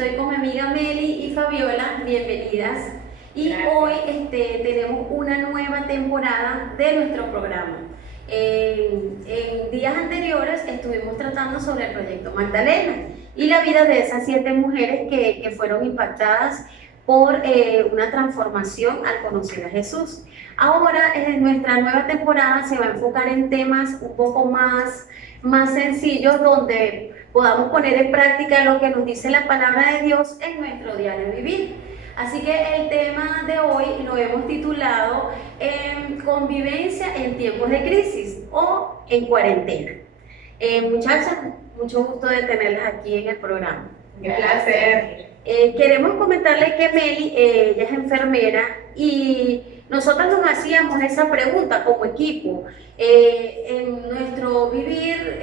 estoy con mi amiga Meli y Fabiola, bienvenidas. Y Gracias. hoy tenemos una nueva temporada de nuestro programa. En días anteriores estuvimos tratando sobre el proyecto Magdalena y la vida de esas 7 mujeres que fueron impactadas por una transformación al conocer a Jesús. Ahora, en nuestra nueva temporada se va a enfocar en temas un poco más sencillos, donde podamos poner en práctica lo que nos dice la palabra de Dios en nuestro diario vivir. Así que el tema de hoy lo hemos titulado Convivencia en tiempos de crisis o en cuarentena. Muchachas, mucho gusto de tenerlas aquí en el programa. Un placer. Queremos comentarles que Meli, ella es enfermera y nosotros nos hacíamos esa pregunta como equipo. En nuestro vivir,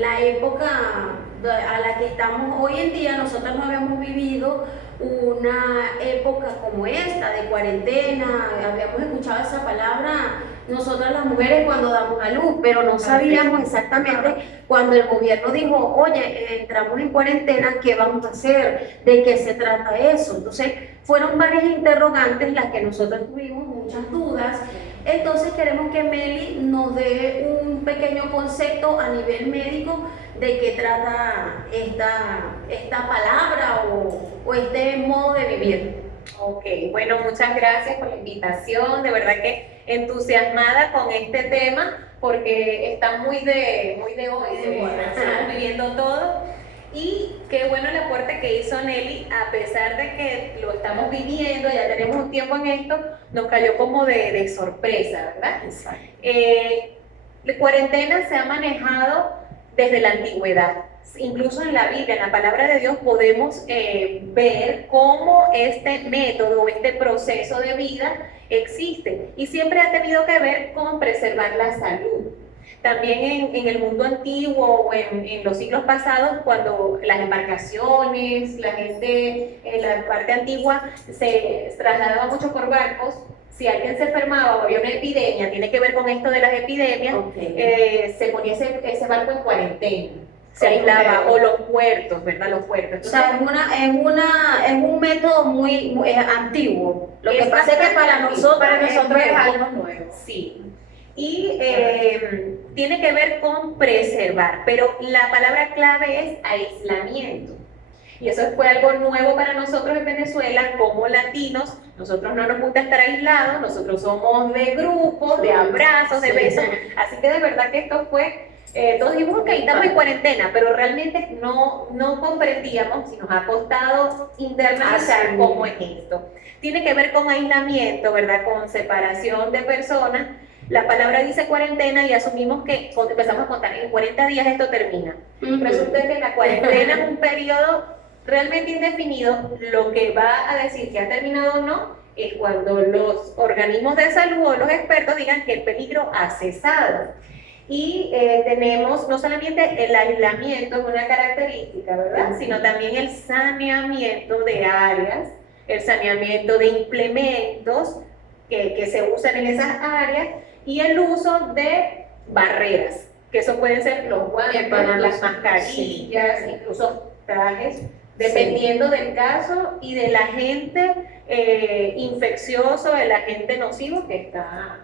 la época a la que estamos hoy en día, nosotros no habíamos vivido una época como esta de cuarentena, habíamos escuchado esa palabra nosotras las mujeres cuando damos a luz, pero no sabíamos exactamente cuando el gobierno dijo, oye, entramos en cuarentena, ¿qué vamos a hacer? ¿De qué se trata eso? Entonces, fueron varias interrogantes las que nosotros tuvimos, muchas dudas. Entonces, queremos que Meli nos dé un pequeño concepto a nivel médico de qué trata esta palabra o este modo de vivir. Ok, bueno, muchas gracias por la invitación. De verdad que entusiasmada con este tema porque está muy de hoy, estamos viviendo todo. Y qué bueno el aporte que hizo Nelly, a pesar de que lo estamos viviendo, ya tenemos un tiempo en esto, nos cayó como de sorpresa, ¿verdad? Exacto. La cuarentena se ha manejado desde la antigüedad. Incluso en la Biblia, en la palabra de Dios, podemos ver cómo este método, este proceso de vida existe y siempre ha tenido que ver con preservar la salud. También en el mundo antiguo o en los siglos pasados, cuando las embarcaciones, la gente en la parte antigua se trasladaba mucho por barcos, si alguien se enfermaba o había una epidemia, tiene que ver con esto de las epidemias, se ponía ese barco en cuarentena, se aislaba, o los puertos, ¿verdad? Los puertos. Entonces, o sea, es un método muy antiguo. Lo que pasa es que para nosotros es algo nuevo. Sí. Y tiene que ver con preservar, pero la palabra clave es aislamiento. Y eso fue algo nuevo para nosotros en Venezuela, como latinos. Nosotros no nos gusta estar aislados, nosotros somos de grupos, de abrazos, de besos. Así que de verdad que esto fue, todos dijimos que estamos en cuarentena, pero realmente no comprendíamos, si nos ha costado internalizar cómo es esto. Tiene que ver con aislamiento, ¿verdad? Con separación de personas. La palabra dice cuarentena y asumimos que empezamos a contar, en 40 días esto termina. Resulta que la cuarentena es un periodo realmente indefinido. Lo que va a decir que ha terminado o no es cuando los organismos de salud o los expertos digan que el peligro ha cesado. Y tenemos no solamente el aislamiento, es una característica, ¿verdad? Sino también el saneamiento de áreas, el saneamiento de implementos que se usan en esas áreas y el uso de barreras, que eso pueden ser los guantes, las mascarillas, incluso trajes, dependiendo del caso y del agente infeccioso, el agente nocivo que está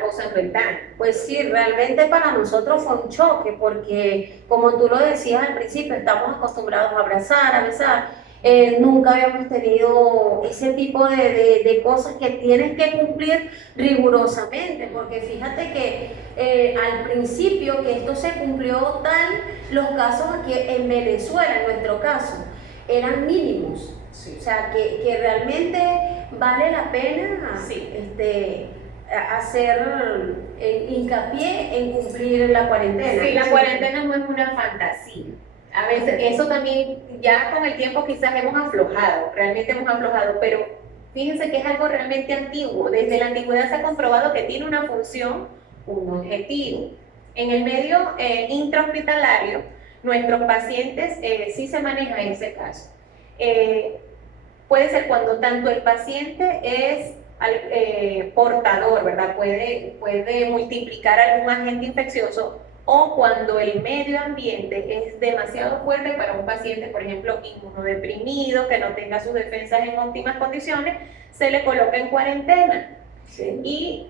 causando el daño. Pues sí, realmente para nosotros fue un choque porque, como tú lo decías al principio, estamos acostumbrados a abrazar, a besar. Nunca habíamos tenido ese tipo de cosas que tienes que cumplir rigurosamente, porque fíjate que al principio que esto se cumplió tal, los casos aquí en Venezuela, en nuestro caso, eran mínimos. Sí. O sea, que realmente vale la pena hacer hincapié en cumplir la cuarentena. Sí, la cuarentena no es una fantasía. A veces eso también, ya con el tiempo quizás hemos aflojado, realmente hemos aflojado, pero fíjense que es algo realmente antiguo. Desde la antigüedad se ha comprobado que tiene una función, un objetivo. En el medio intrahospitalario, nuestros pacientes sí se maneja ese caso. Puede ser cuando tanto el paciente es portador, ¿verdad? Puede multiplicar algún agente infeccioso, o cuando el medio ambiente es demasiado fuerte para un paciente, por ejemplo, inmunodeprimido, que no tenga sus defensas en óptimas condiciones, se le coloca en cuarentena. Sí. Y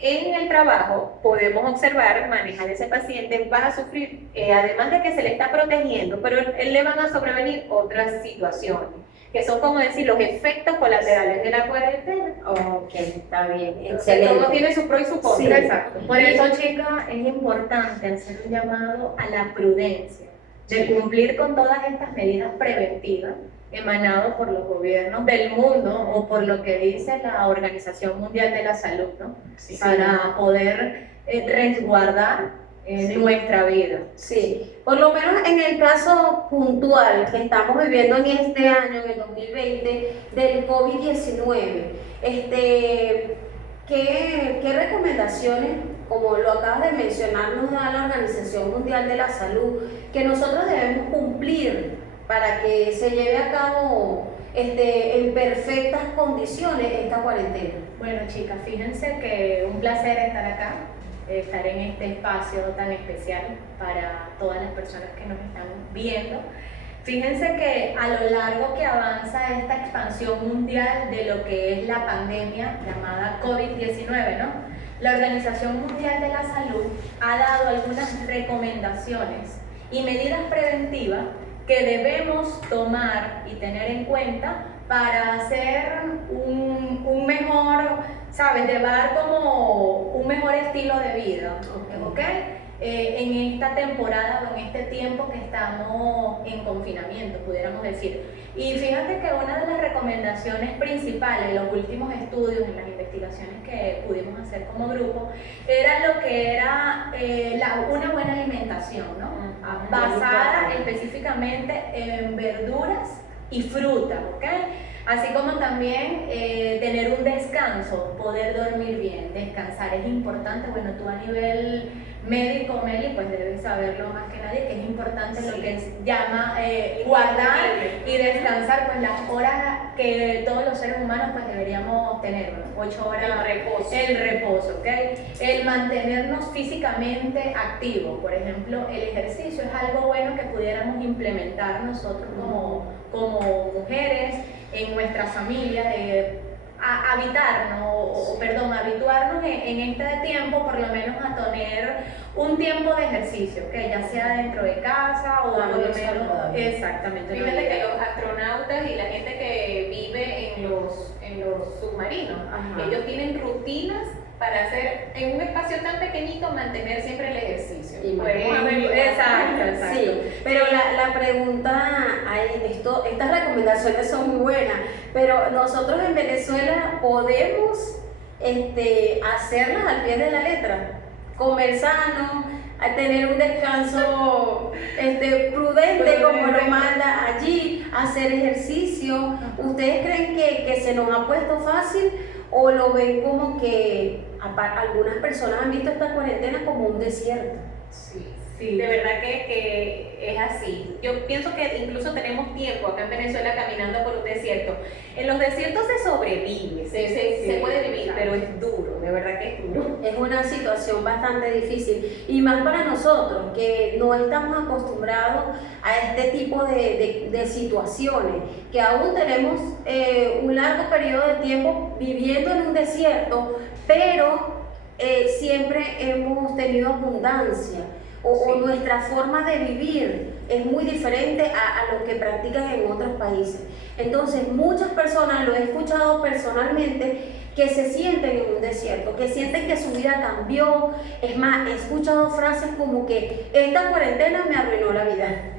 en el trabajo podemos observar, manejar ese paciente, va a sufrir, además de que se le está protegiendo, pero él le van a sobrevenir otras situaciones, que son como decir los efectos colaterales de la cuarentena. Ok, está bien, Entonces, excelente. todo tiene su pro y su contra. Sí, Exacto. Por eso, chicas, es importante hacer un llamado a la prudencia, de cumplir con todas estas medidas preventivas emanadas por los gobiernos del mundo o por lo que dice la Organización Mundial de la Salud, ¿no? Sí. Para poder resguardar nuestra vida. Sí, por lo menos en el caso puntual que estamos viviendo en este año, en el 2020, del COVID-19, ¿qué recomendaciones, como lo acabas de mencionar, nos da la Organización Mundial de la Salud, que nosotros debemos cumplir para que se lleve a cabo en perfectas condiciones esta cuarentena? Bueno, chicas, fíjense que un placer estar acá, estar en este espacio tan especial para todas las personas que nos están viendo. Fíjense que a lo largo que avanza esta expansión mundial de lo que es la pandemia llamada COVID-19, ¿no? La Organización Mundial de la Salud ha dado algunas recomendaciones y medidas preventivas que debemos tomar y tener en cuenta para hacer un mejor, ¿sabes? Llevar como un mejor estilo de vida, ¿ok? En esta temporada o en este tiempo que estamos en confinamiento, pudiéramos decir. Y fíjate que una de las recomendaciones principales en los últimos estudios, en las investigaciones que pudimos hacer como grupo, era lo que era una buena alimentación, ¿no? Basada específicamente en verduras y frutas, ¿ok? Así como también tener un descanso, poder dormir bien, descansar es importante. Bueno, tú a nivel médico, Meli, pues debes saberlo más que nadie, que es importante lo que se llama guardar y descansar, pues las horas que todos los seres humanos pues deberíamos tener, ¿no? 8 horas. El reposo, ¿ok? El mantenernos físicamente activos, por ejemplo, el ejercicio es algo bueno que pudiéramos implementar nosotros como mujeres, en nuestra familia, habituarnos en este tiempo, por lo menos a tener un tiempo de ejercicio, que ya sea dentro de casa o por lo menos. Exactamente. Fíjate que los astronautas y la gente que vive en los submarinos, ellos tienen rutinas para hacer en un espacio tan pequeñito, mantener siempre el ejercicio. Exacto. Sí, pero la pregunta, estas recomendaciones son muy buenas, pero nosotros en Venezuela podemos hacerlas al pie de la letra, comer sano, a tener un descanso prudente como lo manda allí, hacer ejercicio. ¿Ustedes creen que se nos ha puesto fácil o lo ven como que algunas personas han visto esta cuarentena como un desierto? Sí, de verdad que es así. Yo pienso que incluso tenemos tiempo acá en Venezuela caminando por un desierto. En los desiertos se sobrevive, se puede vivir, pero es duro, de verdad que es duro. Es una situación bastante difícil y más para nosotros que no estamos acostumbrados a este tipo de situaciones, que aún tenemos un largo periodo de tiempo viviendo en un desierto, pero siempre hemos tenido abundancia. O nuestra forma de vivir es muy diferente a lo que practican en otros países. Entonces, muchas personas, lo he escuchado personalmente, que se sienten en un desierto, que sienten que su vida cambió. Es más, he escuchado frases como que esta cuarentena me arruinó la vida.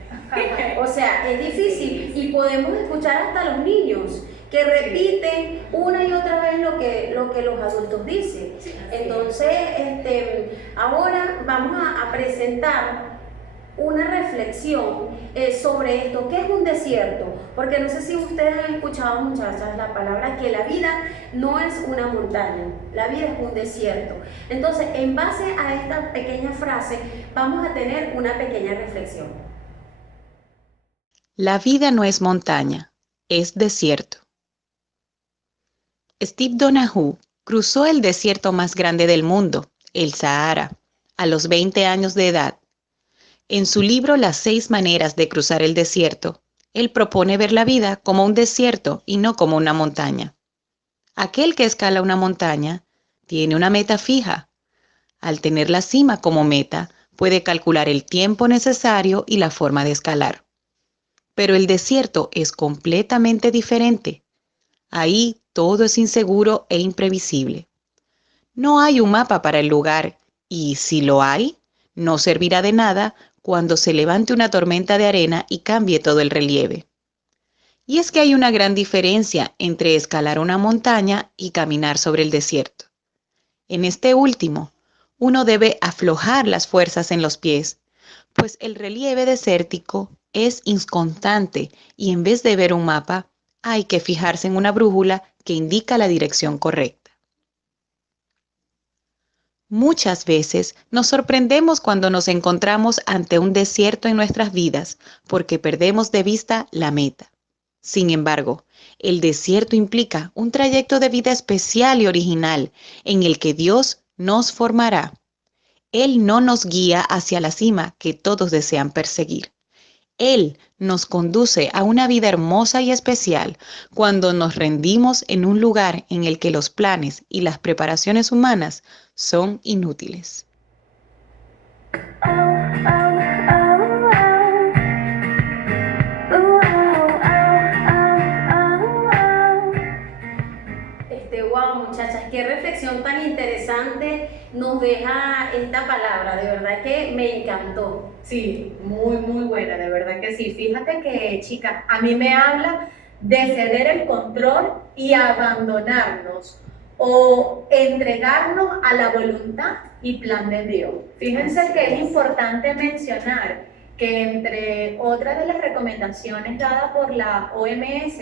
O sea, es difícil y podemos escuchar hasta los niños que repiten una y otra vez lo que los adultos dicen. Entonces, ahora vamos a presentar una reflexión sobre esto. ¿Qué es un desierto? Porque no sé si ustedes han escuchado, muchachas, la palabra que la vida no es una montaña, la vida es un desierto. Entonces, en base a esta pequeña frase, vamos a tener una pequeña reflexión. La vida no es montaña, es desierto. Steve Donahue cruzó el desierto más grande del mundo, el Sahara, a los 20 años de edad. En su libro Las 6 maneras de cruzar el desierto, él propone ver la vida como un desierto y no como una montaña. Aquel que escala una montaña tiene una meta fija. Al tener la cima como meta, puede calcular el tiempo necesario y la forma de escalar. Pero el desierto es completamente diferente. Ahí todo es inseguro e imprevisible. No hay un mapa para el lugar y, si lo hay, no servirá de nada cuando se levante una tormenta de arena y cambie todo el relieve. Y es que hay una gran diferencia entre escalar una montaña y caminar sobre el desierto. En este último, uno debe aflojar las fuerzas en los pies, pues el relieve desértico es inconstante y en vez de ver un mapa, hay que fijarse en una brújula que indica la dirección correcta. Muchas veces nos sorprendemos cuando nos encontramos ante un desierto en nuestras vidas porque perdemos de vista la meta. Sin embargo, el desierto implica un trayecto de vida especial y original en el que Dios nos formará. Él no nos guía hacia la cima que todos desean perseguir. Él nos conduce a una vida hermosa y especial cuando nos rendimos en un lugar en el que los planes y las preparaciones humanas son inútiles. Wow, muchachas, qué reflexión tan interesante nos deja esta palabra, de verdad que me encantó. Sí, muy, muy buena, de verdad que sí. Fíjate que, chica, a mí me habla de ceder el control y abandonarnos o entregarnos a la voluntad y plan de Dios. Fíjense que es importante mencionar que entre otras de las recomendaciones dadas por la OMS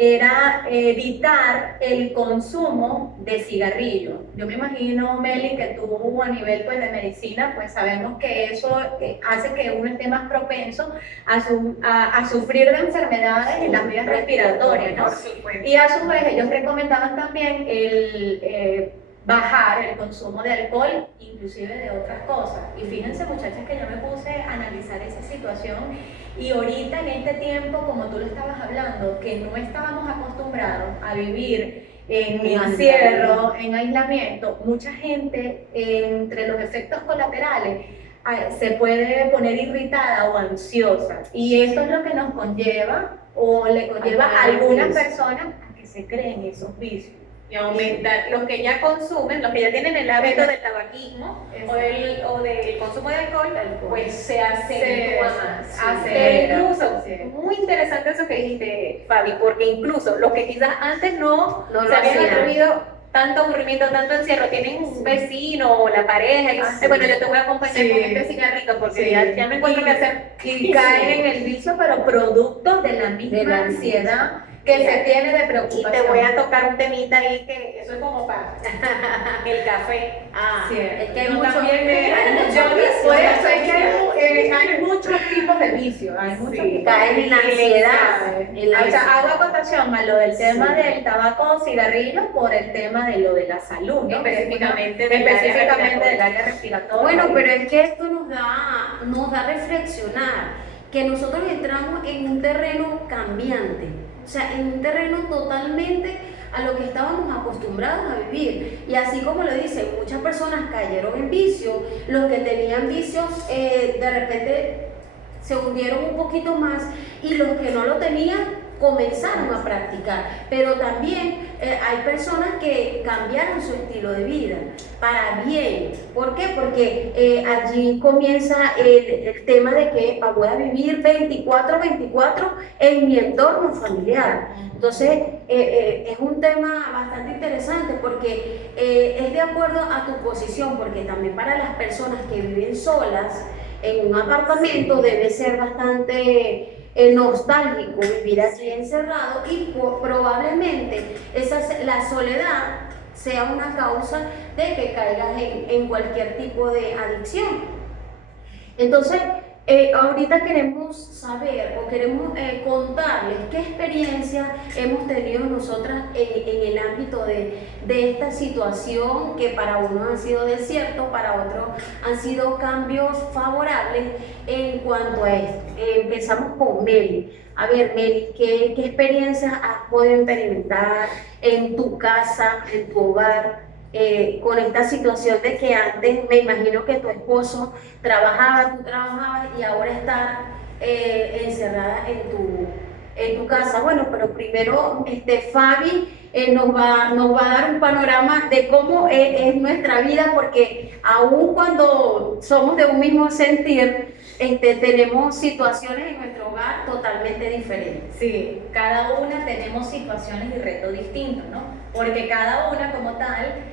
era evitar el consumo de cigarrillos. Yo me imagino, Meli, que tú a nivel pues, de medicina, pues sabemos que eso hace que uno esté más propenso a sufrir de enfermedades en las vías respiratorias, ¿no? Y a su vez ellos recomendaban también el bajar el consumo de alcohol, inclusive de otras cosas. Y fíjense, muchachas, que yo me puse a analizar esa situación y ahorita en este tiempo, como tú lo estabas hablando, que no estábamos acostumbrados a vivir en encierro, en aislamiento, mucha gente entre los efectos colaterales se puede poner irritada o ansiosa. Y eso es lo que nos conlleva o le conlleva a algunas personas a que se creen esos vicios. Y aumentar los que ya consumen, los que ya tienen el hábito del tabaquismo o del consumo de alcohol, pues se acentúa más. Incluso, muy interesante eso que dijiste, Fabi, porque incluso los que quizás antes no se habían atrevido, tanto aburrimiento, tanto encierro, tienen un vecino o la pareja, y bueno, yo te voy a acompañar con este cigarrito porque ya me encuentro que hacer. Y caen en el vicio, pero producto de la misma ansiedad que se tiene de preocupación. Y te voy a tocar un temita ahí que eso es como para el café. Sí, es que hay yo muchos también hay muchos tipos de vicios, hay muchos tipos. Caen en la ansiedad. O sea, hago acotación a lo del tema del tabaco o cigarrillo por el tema de lo de la salud, ¿no? Específicamente del área respiratoria. Bueno, pero es que esto nos da a reflexionar que nosotros entramos en un terreno cambiante, o sea, en un terreno totalmente a lo que estábamos acostumbrados a vivir. Y así como lo dicen, muchas personas cayeron en vicio, los que tenían vicios de repente se hundieron un poquito más y los que no lo tenían comenzaron a practicar, pero también hay personas que cambiaron su estilo de vida para bien. ¿Por qué? Porque allí comienza el tema de que voy a vivir 24/24 en mi entorno familiar. Entonces es un tema bastante interesante porque es de acuerdo a tu posición, porque también para las personas que viven solas en un apartamento debe ser bastante nostálgico vivir así encerrado y probablemente la soledad sea una causa de que caigas en cualquier tipo de adicción. Entonces, Ahorita queremos saber o queremos contarles qué experiencia hemos tenido nosotras en el ámbito de esta situación que para unos han sido desiertos, para otros han sido cambios favorables en cuanto a esto. Empezamos con Meli. A ver, Meli, ¿qué experiencias has podido experimentar en tu casa, en tu hogar? Con esta situación de que antes me imagino que tu esposo trabajaba, tú trabajabas y ahora está encerrada en tu casa. Bueno, pero primero Fabi nos va a dar un panorama de cómo es nuestra vida, porque aun cuando somos de un mismo sentir, tenemos situaciones en nuestro hogar totalmente diferentes. Sí, cada una tenemos situaciones y retos distintos, ¿no? Porque cada una como tal,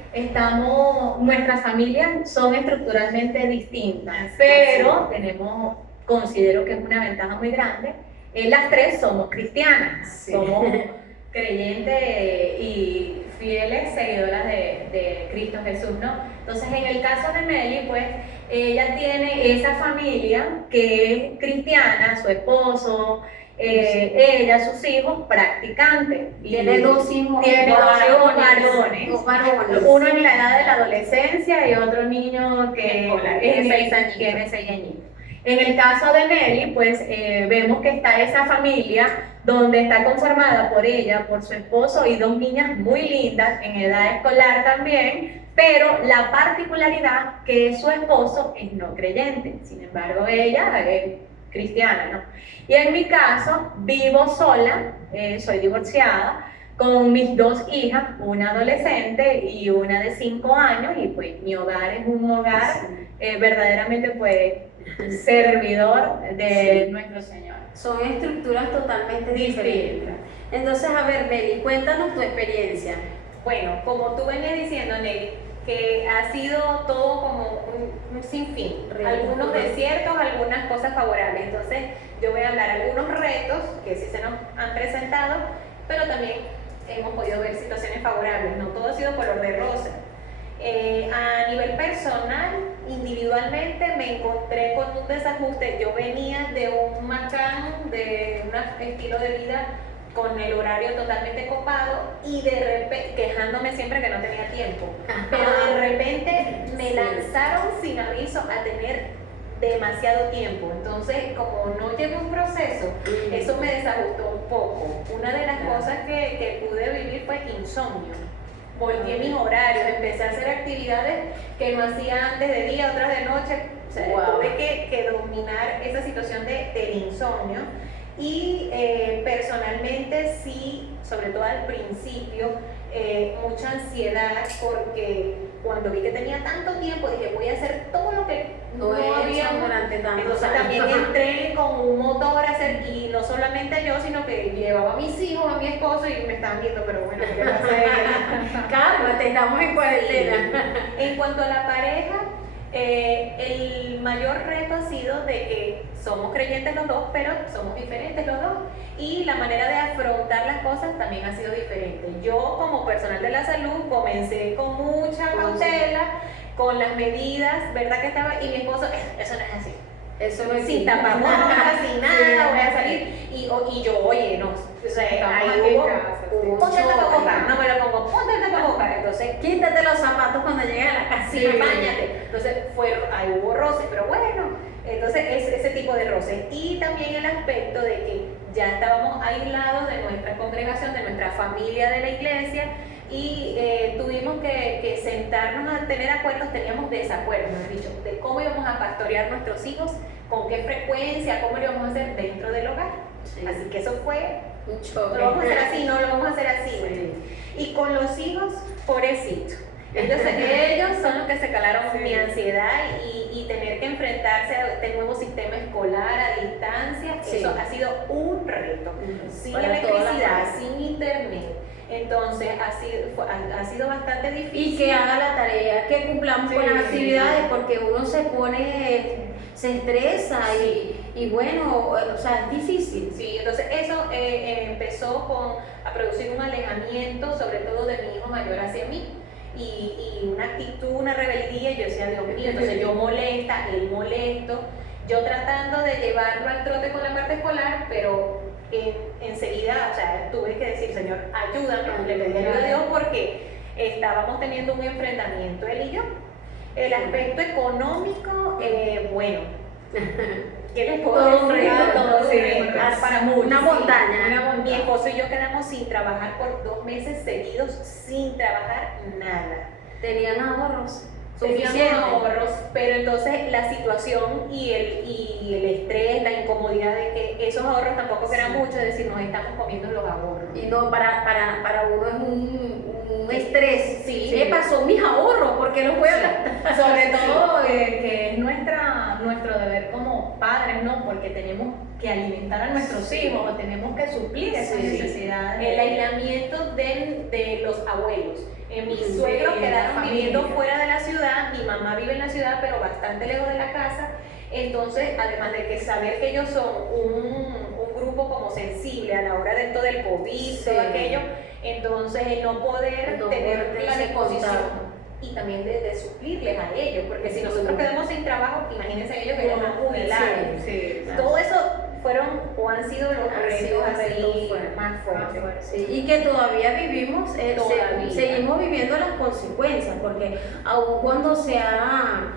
nuestras familias son estructuralmente distintas, pero considero que es una ventaja muy grande, las tres somos cristianas, Sí. somos creyentes y fieles seguidoras de Cristo Jesús, ¿no? Entonces, en el caso de Meli, pues, ella tiene esa familia que es cristiana, su esposo, ella, sus hijos, practicantes. Tiene dos hijos varones. Dos varones. Uno en la edad de la adolescencia y otro niño que Tiene 6 añitos. En el caso de Nelly, pues vemos que está esa familia donde está conformada por ella, por su esposo y dos niñas muy lindas en edad escolar también, pero la particularidad que su esposo es no creyente, sin embargo ella es cristiana, ¿no? Y en mi caso vivo sola, soy divorciada, con mis dos hijas, una adolescente y una de 5 años, y pues mi hogar es un hogar verdaderamente pues servidor de nuestro Señor. Son estructuras totalmente diferentes. Entonces, a ver, Meli, cuéntanos tu experiencia. Bueno, como tú venías diciendo, Nelly, que ha sido todo como un sinfín, algunos desiertos, algunas cosas favorables. Entonces, yo voy a hablar algunos retos que sí se nos han presentado, pero también hemos podido ver situaciones favorables. No todo ha sido color de rosa. A nivel personal, individualmente, me encontré con un desajuste. Yo venía de un Macán, de un estilo de vida con el horario totalmente copado y de repente, quejándome siempre que no tenía tiempo, pero de repente me lanzaron sin aviso a tener demasiado tiempo. Entonces, como no llegó un proceso, eso me desajustó un poco. Una de las cosas que pude vivir fue insomnio. Volteé mis horarios, empecé a hacer actividades que no hacía antes de día, otras de noche. O sea, tuve que dominar esa situación del insomnio. Y personalmente sí, sobre todo al principio, mucha ansiedad, porque cuando vi que tenía tanto tiempo dije voy a hacer todo lo que no había durante tanto. entonces también entré con un motor a hacer, y no solamente yo, sino que llevaba a mis hijos, a mi esposo, y me estaban viendo, pero bueno, ¿qué pasa? Cálmate, estamos en cuarentena. En cuanto a la pareja, el mayor reto ha sido de que somos creyentes los dos, pero somos diferentes los dos, y la manera de afrontar las cosas también ha sido diferente. Yo, como personal de la salud, comencé con mucha cautela, con las medidas, ¿verdad? Que estaba, y mi esposo, eso no es así. Eso no es Sin tapabocas, sin nada, voy a salir. Y yo, oye, no, o sea, ahí hubo, ponte el tapabocas, no me lo pongo, ponte el tapabocas. Entonces, quítate los zapatos cuando llegues a la casa. sí, báñate. Entonces, ahí hubo roces, pero bueno, entonces ese tipo de roces. Y también el aspecto de que ya estábamos aislados de nuestra congregación, de nuestra familia de la iglesia, y tuvimos que sentarnos a tener acuerdos, teníamos desacuerdos, mejor dicho, de cómo íbamos a pastorear nuestros hijos, con qué frecuencia, cómo lo íbamos a hacer dentro del hogar. Sí. Así que eso fue, Un choque. lo vamos a hacer así, no lo vamos a hacer así. Sí. Y con los hijos, pobrecito. Ellos son los que se calaron mi ansiedad, y tener que enfrentarse a este nuevo sistema escolar a distancia, Sí. eso ha sido un reto. Sin Para toda la electricidad, familia. sin internet. Entonces ha sido bastante difícil. Y que haga la tarea, que cumplamos con las actividades, porque uno se estresa y bueno, o sea, es difícil. Sí, entonces eso empezó a producir un alejamiento, sobre todo de mi hijo mayor hacia mí, y una actitud, una rebeldía, y yo decía, Dios mío, entonces yo molesta, él molesto, yo tratando de llevarlo al trote con la parte escolar, pero enseguida, o sea, tuve que decir, Señor, ayúdame, le pedí ayuda a Dios porque estábamos teniendo un enfrentamiento él y yo. El aspecto económico, bueno, ¿qué les puedo Todo un decir? reto, Todo un sí, reto. para muchos, una sí, montaña. una montaña. Mi esposo y yo quedamos sin trabajar por 2 meses seguidos, sin trabajar nada. Tenían ahorros Teníamos suficientes. ahorros, pero entonces la situación y el estrés, la incomodidad de que esos ahorros tampoco eran muchos, es decir, nos estamos comiendo los ahorros. Y no, para uno es un estrés. Sí. ¿Qué pasó mis ahorros? ¿Por qué los voy a gastar? Sobre todo que es nuestro deber como padres, ¿no? Porque tenemos que alimentar a nuestros hijos, o tenemos que suplir esas Sí. necesidades. El aislamiento de los abuelos. Mis Sí, suegros la quedaron familia. viviendo fuera de la ciudad, mi mamá vive en la ciudad, pero bastante lejos de la casa. Entonces, además de que saber que ellos son un grupo como sensible a la hora de todo el COVID, Sí. todo aquello, entonces el no poder No tener poder la ese disposición contacto. y también de suplirles a ellos, porque si nosotros quedamos sin trabajo, imagínense ellos que ya están jubilados. Sí, Todo eso fueron o han sido los retos así fuertes. más fuertes. Sí, y que todavía vivimos, Todavía. seguimos viviendo las consecuencias, porque aun cuando se ha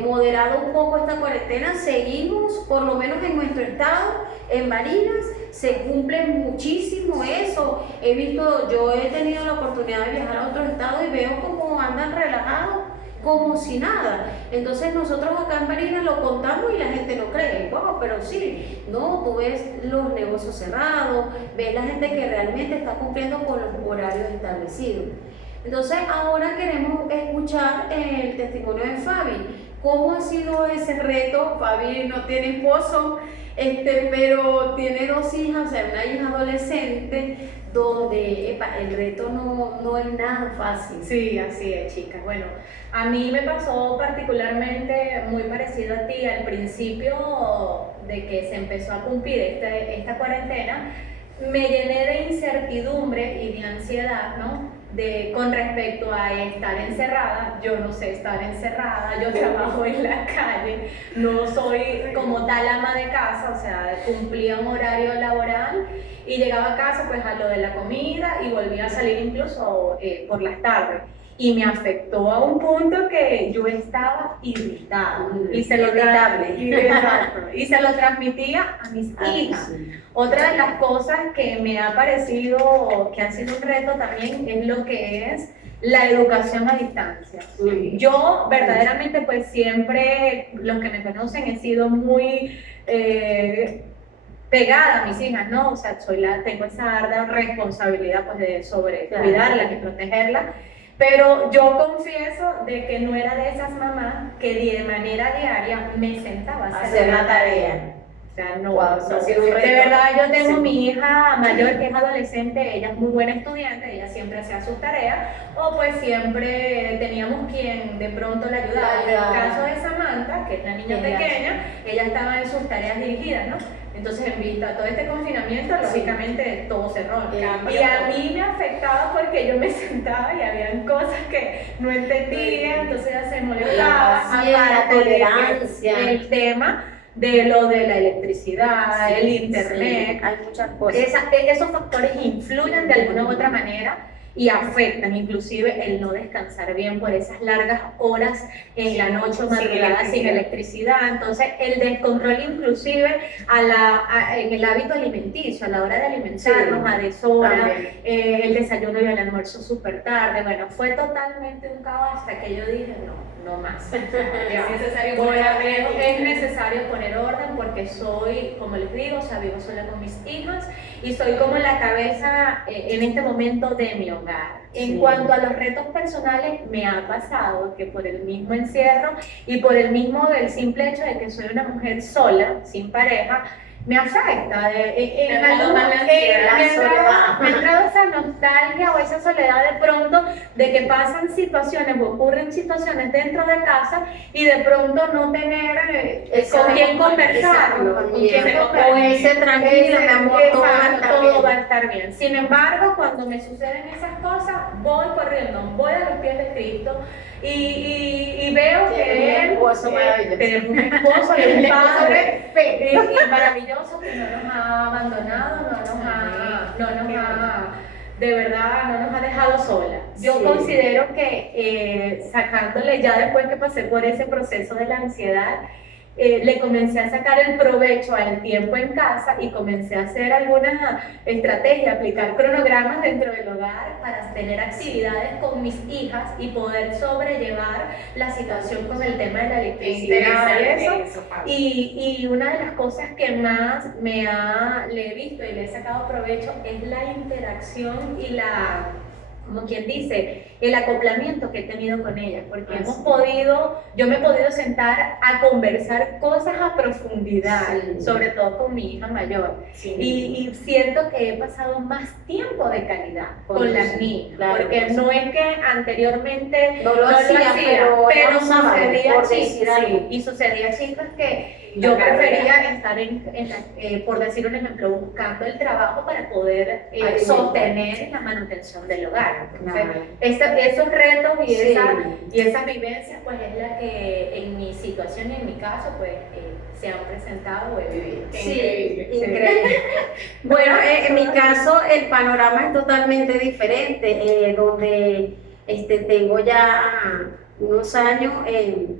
moderado un poco esta cuarentena, seguimos, por lo menos en nuestro estado, en Barinas, se cumple muchísimo eso. Yo he tenido la oportunidad de viajar a otros estados y veo cómo andan relajados, como si nada. Entonces nosotros acá en Barinas lo contamos y la gente no cree, wow, pero sí, no, tú ves los negocios cerrados, ves la gente que realmente está cumpliendo con los horarios establecidos. Entonces ahora queremos escuchar el testimonio de Fabi. ¿Cómo ha sido ese reto? Fabi no tiene esposo, pero tiene 2 hijas, o sea, una hija adolescente, donde el reto no es nada fácil. Sí, así es, chicas. Bueno, a mí me pasó particularmente muy parecido a ti al principio de que se empezó a cumplir esta cuarentena. Me llené de incertidumbre y de ansiedad, ¿no? Con respecto a estar encerrada. Yo no sé estar encerrada, yo trabajo en la calle, no soy como tal ama de casa, o sea, cumplía un horario laboral y llegaba a casa pues a lo de la comida y volvía a salir incluso por las tardes. Y me afectó a un punto que yo estaba irritada y se lo exacto, y se lo transmitía a mis hijas. Otra de las cosas que me ha parecido que ha sido un reto también es lo que es la educación a distancia. Yo verdaderamente pues siempre, los que me conocen, he sido muy pegada a mis hijas, ¿no? O sea, tengo esa arda responsabilidad pues de cuidarlas y protegerlas. Pero yo confieso de que no era de esas mamás que de manera diaria me sentaba a hacer la tarea. O sea, no, Wow, no, ha sido un de reto. verdad yo tengo Sí. mi hija mayor que es adolescente, ella es muy buena estudiante, ella siempre hacía sus tareas, o pues siempre teníamos quien de pronto la ayudaba. En el caso de Samantha, que es la niña pequeña, ella estaba en sus tareas dirigidas, ¿no? Entonces, en vista de todo este confinamiento, lógicamente todo cerró. Y a mí me afectaba porque yo me sentaba y habían cosas que no entendía, entonces ella se molestaba. La tolerancia. El tema de lo de la electricidad, el internet. Sí, hay muchas cosas. Esos factores influyen de alguna u otra manera y afectan inclusive el no descansar bien por esas largas horas en la noche o madrugada sin electricidad. Entonces el descontrol inclusive en el hábito alimenticio, a la hora de alimentarnos a deshora, el desayuno y el almuerzo súper tarde. Bueno, fue totalmente un caos hasta que yo dije no más. Es necesario poner orden porque soy, como les digo, o sea, vivo sola con mis hijas y soy como la cabeza en este momento de mi hogar. En cuanto a los retos personales, me ha pasado que por el mismo encierro y por el simple hecho de que soy una mujer sola, sin pareja, me afecta. Me ha entrado más la ansiedad, me ha entrado esa nostalgia o esa soledad de pronto de que pasan situaciones o ocurren situaciones dentro de casa y de pronto no tener con quién conversarlo, con quién o ese tranquilo, mi amor, todo va a estar bien. Sin embargo, cuando me suceden esas cosas, voy corriendo, voy a los pies de Cristo y veo que Él es un esposo y un padre y maravilloso que no nos ha abandonado, de verdad, no nos ha dejado solas. Yo considero que sacándole ya después que pasé por ese proceso de la ansiedad, le comencé a sacar el provecho al tiempo en casa y comencé a hacer algunas estrategias, aplicar cronogramas dentro del hogar para tener actividades con mis hijas y poder sobrellevar la situación con el tema de la electricidad y una de las cosas que más le he visto y le he sacado provecho es la interacción y como quien dice, el acoplamiento que he tenido con ella, porque yo me he podido sentar a conversar cosas a profundidad, sobre todo con mi hija mayor, y siento que he pasado más tiempo de calidad con las niñas, porque no es que anteriormente no lo hacía, pero sucedía chicas que yo prefería estar por decir un ejemplo, buscando el trabajo para poder sostener la manutención del hogar. Entonces, esos retos y esas vivencias, pues es la que en mi situación y en mi caso, pues se han presentado o he vivido. Increíble. Bueno, en mi caso el panorama es totalmente diferente, donde tengo ya unos años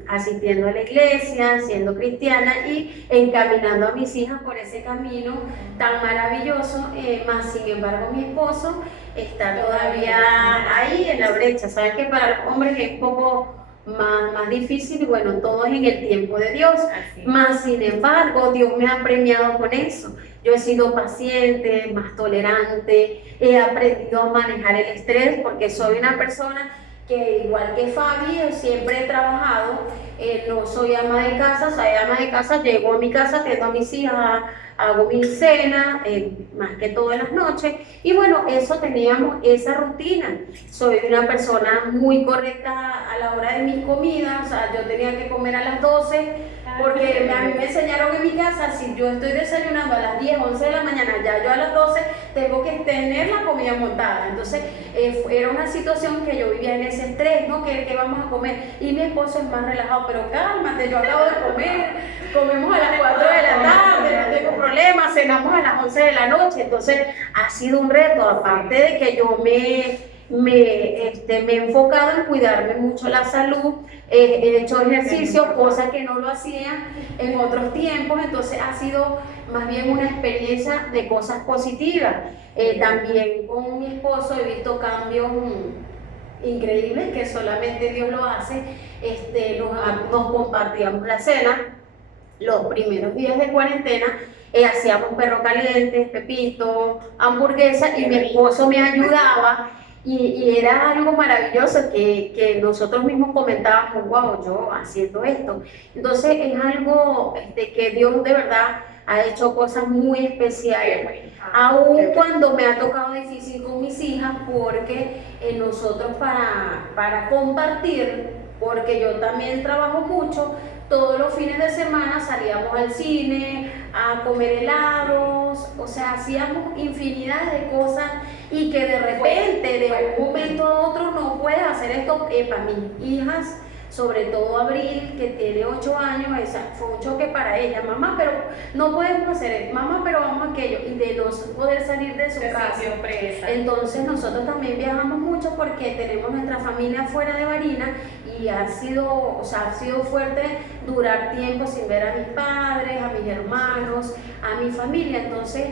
asistiendo a la iglesia, siendo cristiana y encaminando a mis hijas por ese camino tan maravilloso, más sin embargo mi esposo está todavía ahí en la brecha. Saben que para los hombres es un poco más difícil y bueno, todo es en el tiempo de Dios, más sin embargo Dios me ha premiado con eso. Yo he sido paciente, más tolerante, he aprendido a manejar el estrés porque soy una persona que igual que Fabi, siempre he trabajado, no soy ama de casa, soy ama de casa, llego a mi casa, atiendo a mis hijas, hago mi cena, más que todo en las noches, y bueno, eso teníamos esa rutina. Soy una persona muy correcta a la hora de mis comidas, o sea, yo tenía que comer a las 12, porque a mí me enseñaron en mi casa, si yo estoy desayunando a las 10, 11 de la mañana, ya yo a las 12 tengo que tener la comida montada. Entonces era una situación que yo vivía en ese estrés, ¿no? ¿Qué vamos a comer? Y mi esposo es más relajado, pero cálmate, yo acabo de comer, comemos a las 4 de la tarde, no tengo problema, cenamos a las 11 de la noche. Entonces ha sido un reto, aparte de que yo me he enfocado en cuidarme mucho la salud, he hecho ejercicio, cosa que no lo hacía en otros tiempos, entonces ha sido más bien una experiencia de cosas positivas. También con mi esposo he visto cambios increíbles que solamente Dios lo hace. Nos compartíamos la cena los primeros días de cuarentena. Hacíamos perro caliente, pepito, hamburguesa y mi esposo me ayudaba. Y era algo maravilloso que nosotros mismos comentábamos, wow, yo haciendo esto. Entonces es algo que Dios de verdad ha hecho cosas muy especiales, aun cuando me ha tocado difícil con mis hijas, porque nosotros para compartir, porque yo también trabajo mucho, todos los fines de semana salíamos al cine, a comer helados, o sea, hacíamos infinidad de cosas y que de repente, de un momento a otro, no puedes hacer esto. Para mis hijas, sobre todo Abril, que tiene 8 años, fue un choque para ella. Mamá, pero no podemos hacer esto, mamá, pero vamos a aquello, y de no poder salir de su casa. Entonces nosotros también viajamos mucho porque tenemos nuestra familia fuera de Barinas y ha sido fuerte durar tiempo sin ver a mis padres, a mis hermanos, a mi familia. Entonces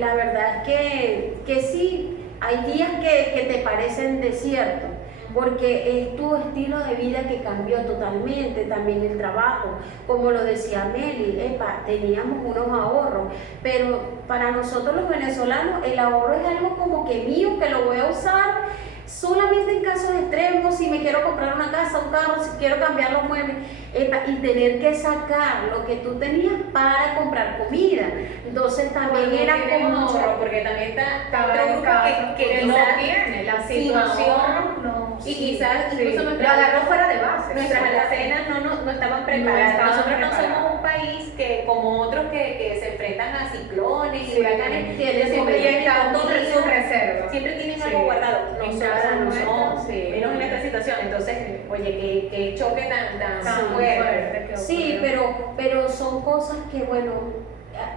la verdad es que sí, hay días que te parecen desiertos, porque es tu estilo de vida que cambió totalmente, también el trabajo, como lo decía Meli, teníamos unos ahorros, pero para nosotros los venezolanos el ahorro es algo como que mío, que lo voy a usar solamente en casos extremos, si me quiero comprar una casa, un carro, si quiero cambiar los muebles, y tener que sacar lo que tú tenías para comprar comida. Entonces también era como... porque también está Cada otro grupo que no quizás tiene la sin situación, ahorro, no. y quizás Sí, incluso lo nuestras agarró fuera de base. nuestras alacenas no estaban preparadas. estaban Nosotros no preparadas. somos un país que, como otros que se enfrentan a ciclones y Sí, huracanes, tienen siempre comida. tienen comida, su reserva. siempre tienen Sí. algo guardado. En Nosotros casa no, nuestra, sí. menos en esta situación. Entonces, oye, que choque tan Tan fuerte. que Sí, ocurrió. pero son cosas que, bueno,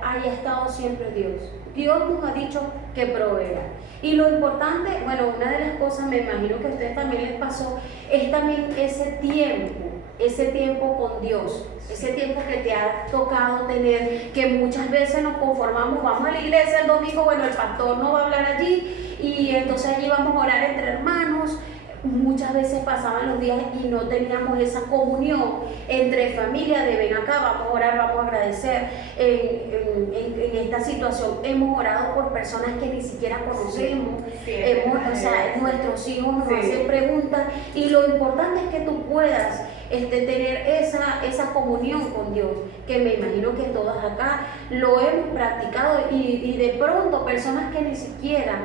haya estado siempre Dios. Dios nos ha dicho que proveerá. Y lo importante, bueno, una de las cosas, me imagino que a ustedes también les pasó, es también ese tiempo con Dios, ese tiempo que te ha tocado tener, que muchas veces nos conformamos, vamos a la iglesia el domingo, bueno, el pastor no va a hablar allí, y entonces allí vamos a orar entre hermanos. Muchas veces pasaban los días y no teníamos esa comunión entre familia de ven acá, vamos a orar, vamos a agradecer. En esta situación hemos orado por personas que ni siquiera conocemos. O sea, nuestros hijos nos hacen preguntas, y lo importante es que tú puedas tener esa comunión con Dios, que me imagino que todas acá lo hemos practicado, y de pronto personas que ni siquiera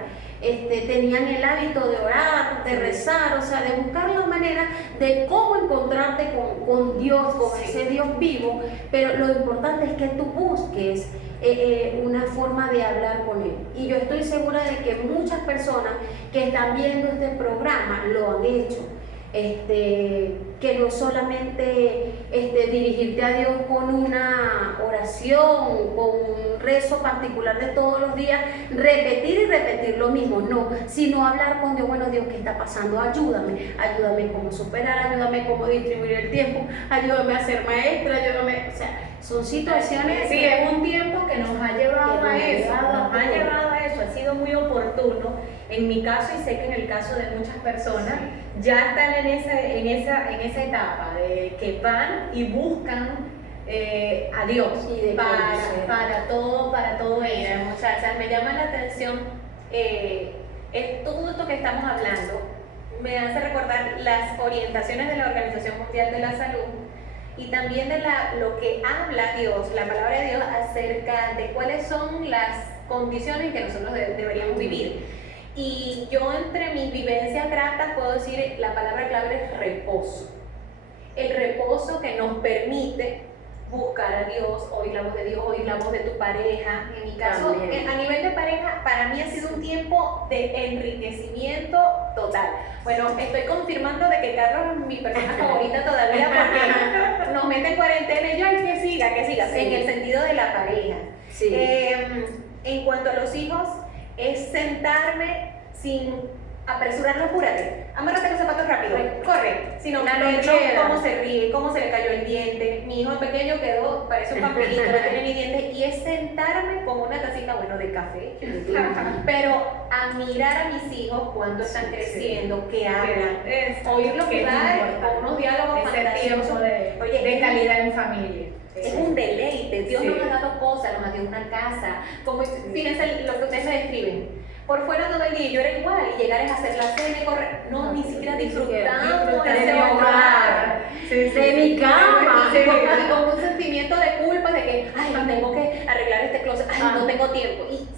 tenían el hábito de orar, de rezar, o sea, de buscar la manera de cómo encontrarte con Dios, con ese Dios vivo, pero lo importante es que tú busques una forma de hablar con Él. Y yo estoy segura de que muchas personas que están viendo este programa lo han hecho. Que no solamente dirigirte a Dios con una oración, con un rezo particular de todos los días, repetir y repetir lo mismo, no, sino hablar con Dios. Bueno, Dios, ¿qué está pasando? Ayúdame cómo superar, ayúdame cómo distribuir el tiempo, ayúdame a ser maestra, ayúdame, o sea, son situaciones. Sí, es un tiempo que nos ha llevado a eso, ha sido muy oportuno. En mi caso, y sé que en el caso de muchas personas, ya están en esa etapa de que van y buscan a Dios para todo eso. Mira, muchachas, me llama la atención todo esto que estamos hablando. Me hace recordar las orientaciones de la Organización Mundial de la Salud y también de lo que habla Dios, la palabra de Dios, acerca de cuáles son las condiciones que nosotros deberíamos vivir. Y yo, entre mis vivencias gratas, puedo decir la palabra clave es reposo. El reposo que nos permite buscar a Dios, oír la voz de Dios, oír la voz de tu pareja. En mi caso, a nivel de pareja, para mí ha sido un tiempo de enriquecimiento total. Bueno, estoy confirmando de que Carlos es mi persona favorita todavía, porque nos mete en cuarentena y yo, ay, que siga, Sí. en el sentido de la pareja. Sí. En cuanto a los hijos, es sentarme sin apresurarlo, apúrate, amárrate los zapatos rápido, corre, sino verlo cómo se ríe, cómo se le cayó el diente. Mi hijo pequeño parece un vampirito, no tiene ni dientes, y es sentarme con una tacita, bueno, de café, pero a mirar a mis hijos cuando están creciendo, que hablan, oírlos jugar con unos diálogos fantasiosos. De calidad en familia. Es un deleite. Dios Sí. nos ha dado cosas, nos ha dado una casa. Como, fíjense lo que ustedes me describen. Por fuera todo el día, yo era igual, y llegar es hacer la cena y correr. No, ni siquiera disfrutamos de ese mi hogar. hogar, de mi cama. Y con un sentimiento de culpa de que, ay, tengo que arreglar este closet, ay, no tengo tiempo. Y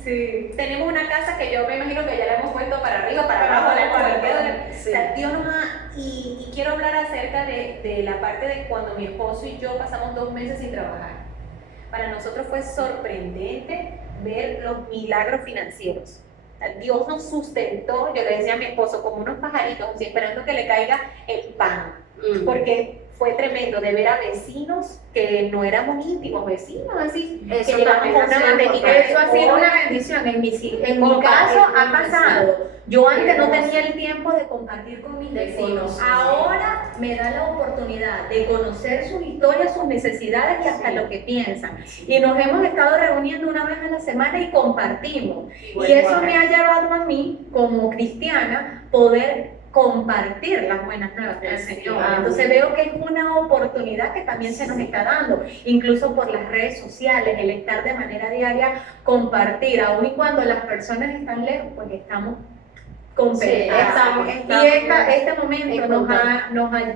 tenemos una casa que yo me imagino que ya la hemos puesto para arriba, para abajo, o sea, Dios nos ha. Y quiero hablar acerca de la parte de cuando mi esposo y yo pasamos 2 meses sin trabajar. Para nosotros fue sorprendente ver los milagros financieros. Dios nos sustentó, yo le decía a mi esposo, como unos pajaritos, así, esperando que le caiga el pan, porque fue tremendo de ver a vecinos que no éramos íntimos vecinos, así, Eso que llegaban con una bandejita. Eso ha sido una bendición. En mi caso ha pasado. Yo antes no tenía el tiempo de compartir con mis vecinos. Ahora me da la oportunidad de conocer sus historias, sus necesidades y hasta lo que piensan. Y nos hemos estado reuniendo una vez a la semana y compartimos. Y eso me ha llevado a mí, como cristiana, poder compartir las buenas nuevas del Señor. Entonces veo que es una oportunidad que también se nos está dando, incluso por las redes sociales, el estar de manera diaria, compartir, aun y cuando las personas están lejos, pues estamos Estamos, estamos, y este momento es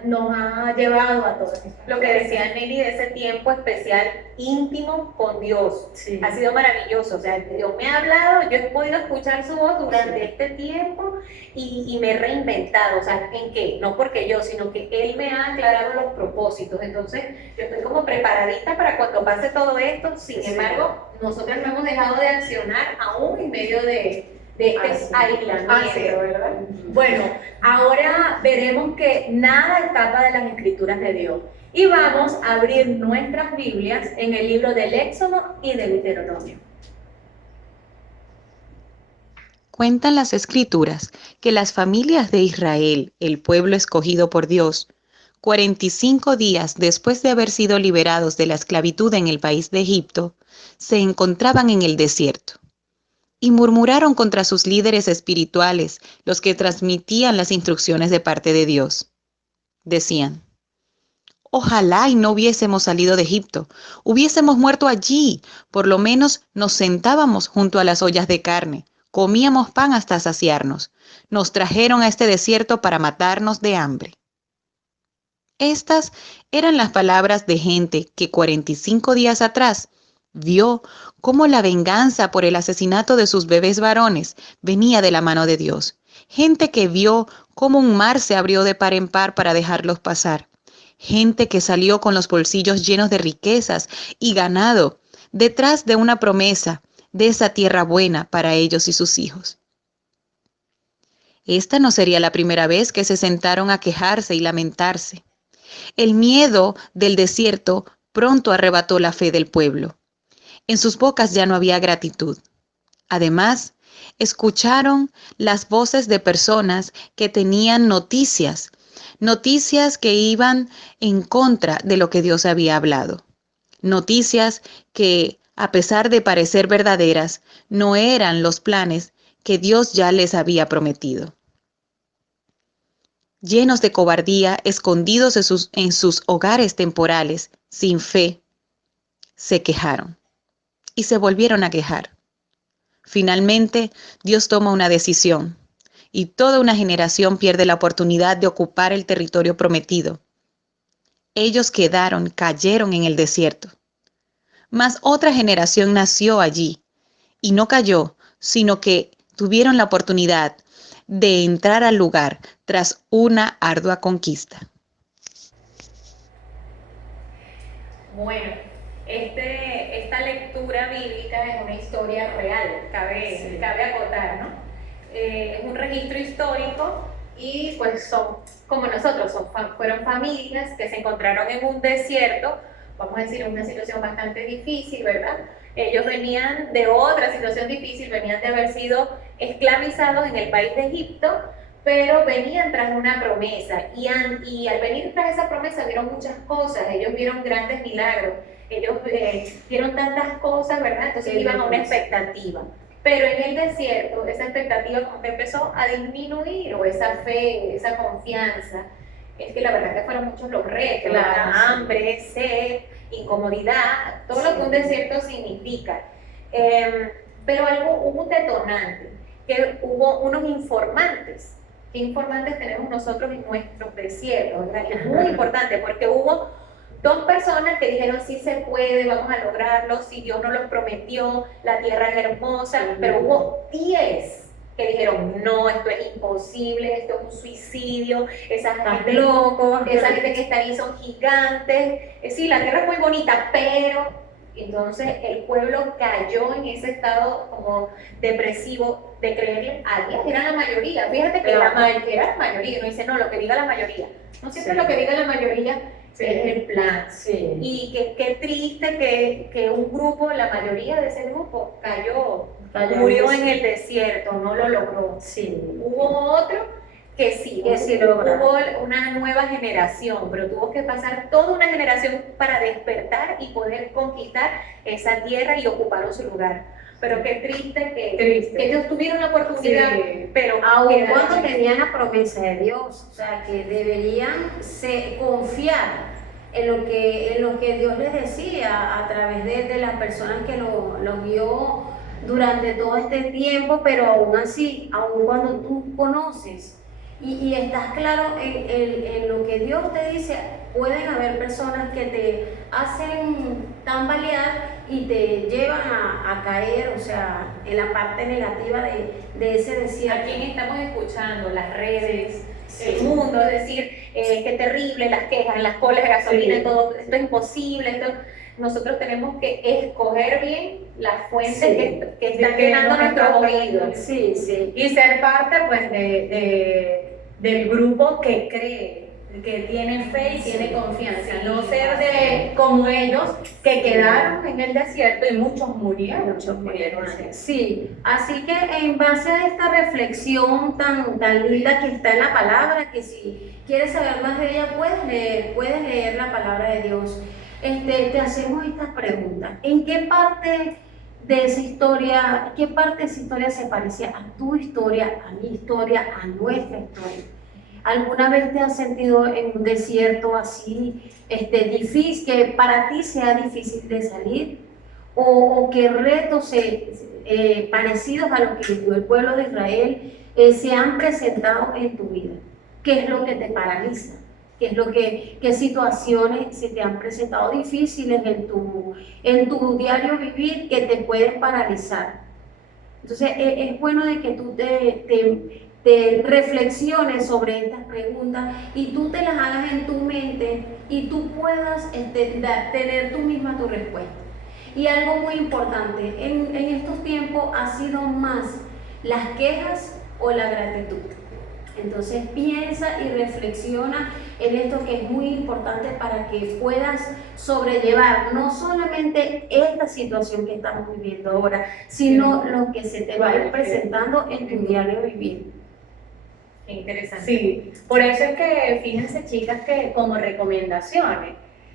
nos ha llevado a todo esto. Lo que decía Nelly de ese tiempo especial, íntimo con Dios. Sí. Ha sido maravilloso. O sea, Dios me ha hablado, yo he podido escuchar su voz durante este tiempo y me he reinventado. O sea, ¿en qué? No porque yo, sino que Él me ha aclarado los propósitos. Entonces, yo estoy como preparadita para cuando pase todo esto. Sin embargo, nosotros no hemos dejado de accionar aún en medio de este aislamiento, ¿verdad? Bueno, ahora veremos que nada escapa de las escrituras de Dios. Y vamos a abrir nuestras Biblias en el libro del Éxodo y del Deuteronomio. Cuentan las escrituras que las familias de Israel, el pueblo escogido por Dios, 45 días después de haber sido liberados de la esclavitud en el país de Egipto, se encontraban en el desierto. Y murmuraron contra sus líderes espirituales, los que transmitían las instrucciones de parte de Dios. Decían: ojalá y no hubiésemos salido de Egipto, hubiésemos muerto allí, por lo menos nos sentábamos junto a las ollas de carne, comíamos pan hasta saciarnos, nos trajeron a este desierto para matarnos de hambre. Estas eran las palabras de gente que 45 días atrás vio cómo la venganza por el asesinato de sus bebés varones venía de la mano de Dios. Gente que vio cómo un mar se abrió de par en par para dejarlos pasar. Gente que salió con los bolsillos llenos de riquezas y ganado detrás de una promesa de esa tierra buena para ellos y sus hijos. Esta no sería la primera vez que se sentaron a quejarse y lamentarse. El miedo del desierto pronto arrebató la fe del pueblo. En sus bocas ya no había gratitud. Además, escucharon las voces de personas que tenían noticias que iban en contra de lo que Dios había hablado. Noticias que, a pesar de parecer verdaderas, no eran los planes que Dios ya les había prometido. Llenos de cobardía, escondidos en sus hogares temporales, sin fe, se quejaron y se volvieron a quejar. Finalmente, Dios toma una decisión y toda una generación pierde la oportunidad de ocupar el territorio prometido. Ellos cayeron en el desierto. Mas otra generación nació allí y no cayó, sino que tuvieron la oportunidad de entrar al lugar tras una ardua conquista. Bueno, esta lectura bíblica es una historia real, cabe acotar, ¿no? Es un registro histórico y pues son, como nosotros, fueron familias que se encontraron en un desierto, vamos a decir, en una situación bastante difícil, ¿verdad? Ellos venían de otra situación difícil, venían de haber sido esclavizados en el país de Egipto, pero venían tras una promesa y al venir tras esa promesa vieron muchas cosas, ellos vieron grandes milagros, ellos vieron tantas cosas, ¿verdad? Entonces iban a una expectativa. Pero en el desierto, esa expectativa como que empezó a disminuir, o esa fe, esa confianza. Es que la verdad que fueron muchos los retos, Claro, sí. hambre, sed, incomodidad, todo lo que un desierto significa. Pero hubo un detonante, que hubo unos informantes. ¿Qué informantes tenemos nosotros en nuestros desiertos? ¿Verdad? Es muy importante porque hubo dos personas que dijeron sí se puede, vamos a lograrlo, si Dios nos lo prometió, la tierra es hermosa, pero hubo 10 que dijeron no, esto es imposible, esto es un suicidio, esa gente que está ahí son gigantes, sí, la tierra es muy bonita, pero entonces el pueblo cayó en ese estado como depresivo de creerle a Dios, era la mayoría, fíjate que era la mayoría, no dice no, lo que diga la mayoría, no siempre lo que diga la mayoría es el plan. Sí. Y qué triste que un grupo, la mayoría de ese grupo murió en el desierto, no lo logró. Sí. Hubo otro que sí logra. hubo una nueva generación, pero tuvo que pasar toda una generación para despertar y poder conquistar esa tierra y ocupar su lugar. Pero qué triste que ellos tuvieron la oportunidad, pero aun cuando tenían la promesa de Dios, o sea, que deberían confiar en lo que Dios les decía a través de las personas que lo guió durante todo este tiempo, pero aún así, aún cuando tú conoces y estás claro en lo que Dios te dice, pueden haber personas que te hacen tambalear y te llevan a caer, o sea, en la parte negativa de ese ¿A desierto. quién estamos escuchando? Las redes, Sí. el mundo, es decir, qué terrible, las quejas, las colas de gasolina, Sí. todo esto es imposible, nosotros tenemos que escoger bien las fuentes Sí. que están Que llenando nos nuestros están oídos. Sí, sí. Y ser parte pues del grupo que cree, que tiene fe y tiene confianza, no ser como ellos que quedaron en el desierto y muchos murieron. Sí, así que en base a esta reflexión tan linda que está en la palabra, que si quieres saber más de ella, puedes leer la palabra de Dios. Te hacemos estas preguntas. ¿En qué parte de esa historia, se parece a tu historia, a mi historia, a nuestra historia? ¿Alguna vez te has sentido en un desierto así, difícil, que para ti sea difícil de salir? ¿O qué retos parecidos a los que vivió el pueblo de Israel se han presentado en tu vida? ¿Qué es lo que te paraliza? ¿Qué situaciones se te han presentado difíciles en tu diario vivir que te pueden paralizar? Entonces es bueno de que tú te reflexiones sobre estas preguntas y tú te las hagas en tu mente y tú puedas tener tú misma tu respuesta. Y algo muy importante, en estos tiempos ha sido más las quejas o la gratitud. Entonces piensa y reflexiona en esto que es muy importante para que puedas sobrellevar no solamente esta situación que estamos viviendo ahora, sino lo que se te va a ir presentando en tu diario vivir. Qué interesante. Sí, por eso es que fíjense chicas que como recomendaciones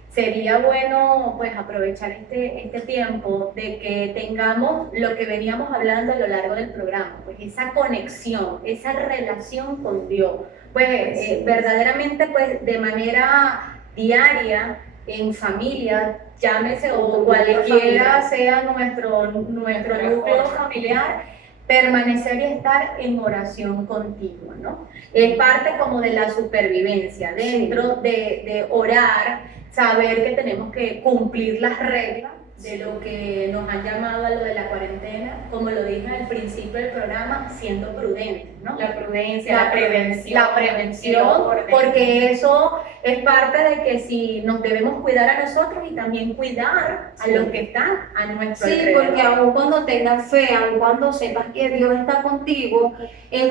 sería bueno pues aprovechar este tiempo de que tengamos lo que veníamos hablando a lo largo del programa, pues esa conexión, esa relación con Dios, pues verdaderamente pues de manera diaria, en familia, llámese o cualquiera sea nuestro núcleo familiar, permanecer y estar en oración continua, ¿no? Es parte como de la supervivencia, dentro de orar, saber que tenemos que cumplir las reglas de lo que nos han llamado a lo de la cuarentena, como lo dije al principio del programa, siendo prudentes, ¿no? La prudencia, la prevención, la prevención, porque eso es parte de que si nos debemos cuidar a nosotros y también cuidar a los que están a nuestro alrededor. Porque aun cuando tengas fe, aun cuando sepas que Dios está contigo,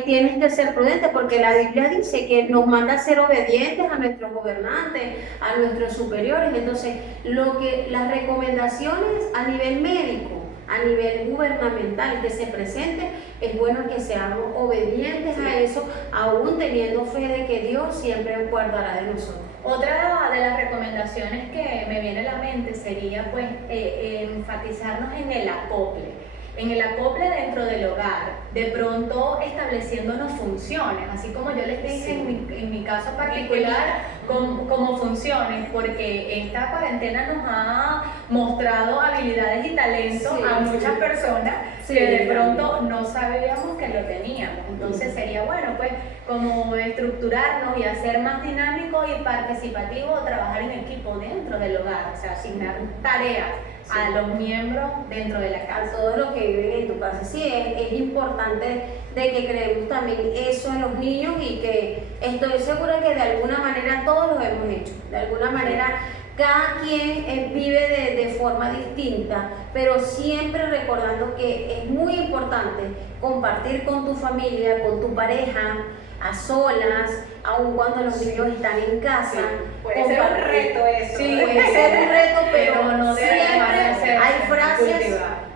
tienes que ser prudente, porque la Biblia dice que nos manda a ser obedientes a nuestros gobernantes, a nuestros superiores. Entonces, las recomendaciones a nivel médico, a nivel gubernamental que se presenten, es bueno que seamos obedientes a eso, aún teniendo fe de que Dios siempre guardará de nosotros. Otra de las recomendaciones que me viene a la mente sería pues enfatizarnos en el acople dentro del hogar, de pronto estableciéndonos funciones, así como yo les dije en mi caso particular, como funciones, porque esta cuarentena nos ha mostrado habilidades y talentos a muchas personas que de pronto no sabíamos que lo teníamos. Entonces sería bueno pues como estructurarnos y hacer más dinámico y participativo, trabajar en equipo dentro del hogar, o sea, asignar tareas a los miembros dentro de la casa. A todos los que viven en tu casa. Sí, es importante de que creemos también eso en los niños y que estoy segura que de alguna manera todos lo hemos hecho. De alguna manera cada quien vive de forma distinta, pero siempre recordando que es muy importante compartir con tu familia, con tu pareja, a solas, aun cuando los niños están en casa. Puede ser un reto eso. Sí, puede ser un reto, pero no debe siempre ser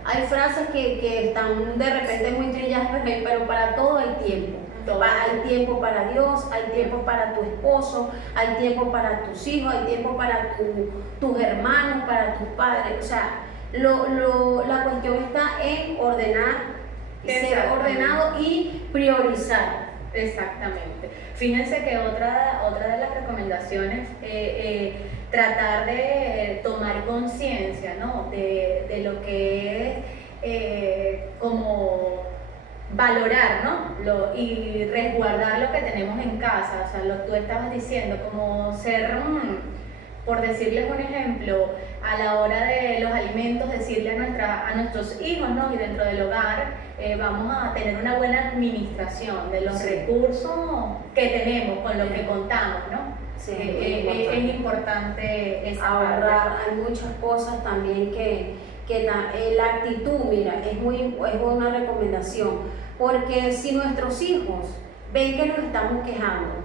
hay frases que están de repente muy trilladas, pero para todo hay tiempo. Hay tiempo para Dios, hay tiempo para tu esposo, hay tiempo para tus hijos, hay tiempo para tus hermanos, para tus padres. O sea, la cuestión está en ordenar, ser ordenado y priorizar. Exactamente. Fíjense que otra de las recomendaciones tratar de tomar conciencia, ¿no? de lo que es como valorar, ¿no? Y resguardar lo que tenemos en casa, o sea, lo que tú estabas diciendo, como ser, por decirles un ejemplo, a la hora de los alimentos, decirle a nuestros hijos, ¿no? Y dentro del hogar, vamos a tener una buena administración de los recursos que tenemos, con lo que contamos, ¿no? Sí, es importante esa ahorrar. parte. Hay muchas cosas también la actitud, mira, es una recomendación, porque si nuestros hijos ven que nos estamos quejando,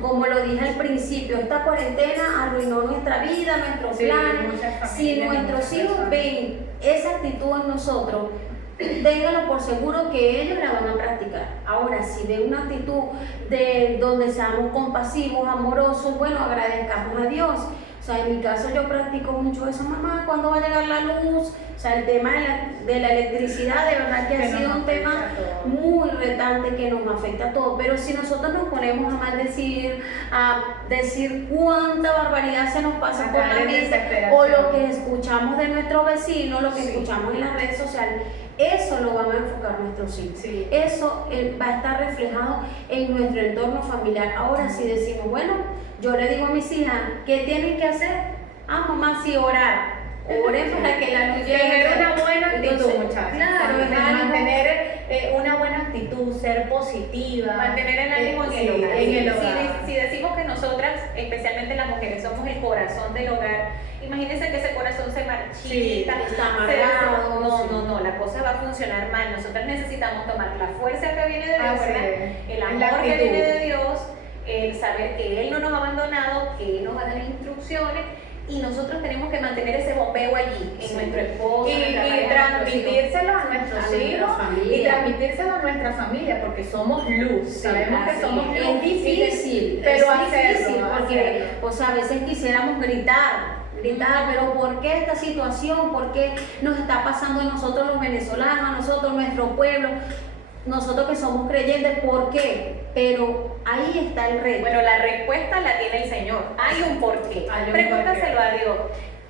como lo dije al principio, esta cuarentena arruinó nuestra vida, nuestros planes. Si nuestros hijos ven esa actitud en nosotros, ténganlo por seguro que ellos la van a practicar. Ahora, si ven una actitud de donde seamos compasivos, amorosos, bueno, agradezcamos a Dios. O sea, en mi caso yo practico mucho eso, mamá, ¿cuándo va a llegar la luz? O sea, el tema de la electricidad, de verdad que ha sido un tema muy retante que nos afecta a todos. Pero si nosotros nos ponemos a maldecir, a decir cuánta barbaridad se nos pasa por la mente, o lo que escuchamos de nuestro vecino, lo que escuchamos en las redes sociales, eso lo van a enfocar nuestros hijos. Sí. Eso va a estar reflejado en nuestro entorno familiar. Ahora, si decimos, bueno, yo le digo a mis hijas, ¿qué tienen que hacer? Ah, mamá, sí, orar. Oren para que la luz llegue. Tener una buena actitud, Entonces, muchachos. claro, es algo- Mantener una buena actitud, ser positiva. Mantener el ánimo en el hogar. en el hogar. Si decimos que nosotras, especialmente las mujeres, somos el corazón del hogar, imagínense que ese corazón se marchita, está amarrado. no, la cosa va a funcionar mal. Nosotras necesitamos tomar la fuerza que viene de Dios, Así ¿verdad? es. El La amor que actitud. viene de Dios, el saber que Él no nos ha abandonado, que Él nos va a dar instrucciones. Y nosotros tenemos que mantener ese bombeo allí, en nuestro esposo, Y nuestra pareja, transmitírselo a A nuestros nuestra hijos familia. y transmitírselo a nuestra familia, porque somos luz. Sabemos que Así somos luz. es difícil, pero es difícil hacerlo, porque, hacerlo. o sea, a veces quisiéramos gritar, pero ¿por qué esta situación? ¿Por qué nos está pasando a nosotros los venezolanos, a nosotros, nuestro pueblo? Nosotros que somos creyentes, ¿por qué? Pero ahí está el reto. Bueno, la respuesta la tiene el Señor. Hay un porqué. Hay un Pregúntaselo porqué. a Dios.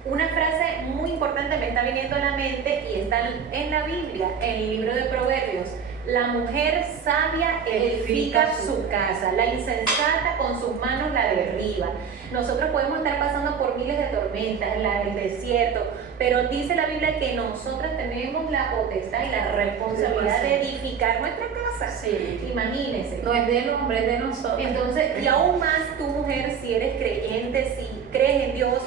Una frase muy importante me está viniendo a la mente y está en la Biblia, en el libro de Proverbios. La mujer sabia edifica su casa, la insensata con sus manos la derriba. Nosotros podemos estar pasando por miles de tormentas, el desierto, pero dice la Biblia que nosotras tenemos la potestad y la responsabilidad de edificar nuestra casa. Sí. Imagínense. No es del hombre, es de nosotros. Entonces, y aún más tú, mujer, si eres creyente, si crees en Dios,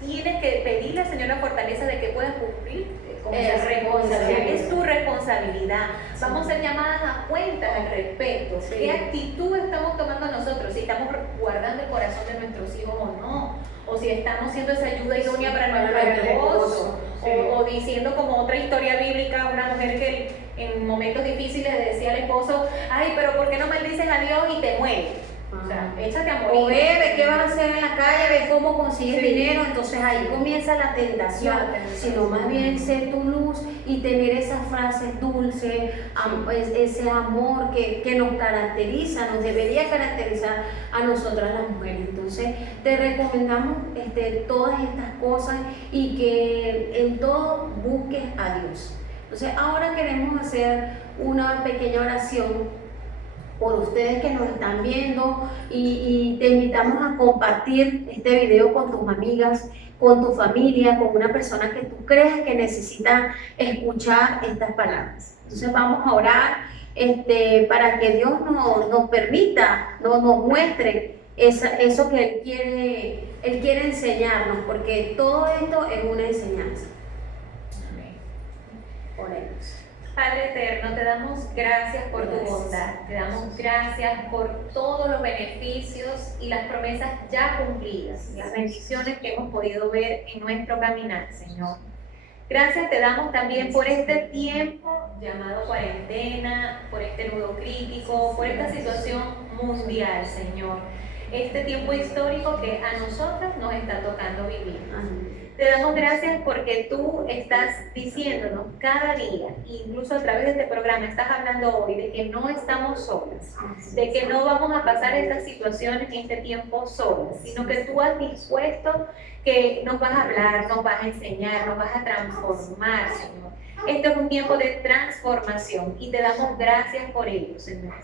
tienes que pedirle al Señor la fortaleza de que puedas cumplir con esa responsabilidad. Es tu responsabilidad. Vamos a ser llamadas a cuentas al respecto. Sí. ¿Qué actitud estamos tomando nosotros? Si estamos guardando el corazón de nuestros hijos o no. O si estamos siendo esa ayuda idónea para nuestro esposo. Sí. O diciendo como otra historia bíblica, una mujer que en momentos difíciles decía al esposo, ay, pero ¿por qué no maldices a Dios y te mueres? O sea, échate a morir. O ve qué vas a hacer en la calle, ve cómo consigues dinero, entonces ahí comienza la tentación. Sino más bien ser tu luz y tener esas frases dulces, ese amor que nos caracteriza, nos debería caracterizar a nosotras las mujeres. Entonces te recomendamos todas estas cosas y que en todo busques a Dios. Entonces ahora queremos hacer una pequeña oración por ustedes que nos están viendo y te invitamos a compartir este video con tus amigas, con tu familia, con una persona que tú creas que necesita escuchar estas palabras. Entonces vamos a orar para que Dios nos permita, nos muestre eso que Él quiere enseñarnos, porque todo esto es una enseñanza. Oremos. Padre eterno, te damos gracias por tu bondad, te damos gracias por todos los beneficios y las promesas ya cumplidas, las bendiciones que hemos podido ver en nuestro caminar, Señor. Gracias te damos también por este tiempo llamado cuarentena, por este nudo crítico, por esta situación mundial, Señor. Este tiempo histórico que a nosotras nos está tocando vivir. Amén. Te damos gracias porque tú estás diciéndonos cada día, incluso a través de este programa, estás hablando hoy de que no estamos solas, de que no vamos a pasar estas situaciones en este tiempo solas, sino que tú has dispuesto que nos vas a hablar, nos vas a enseñar, nos vas a transformar, Señor. Este es un tiempo de transformación y te damos gracias por ello, Señor.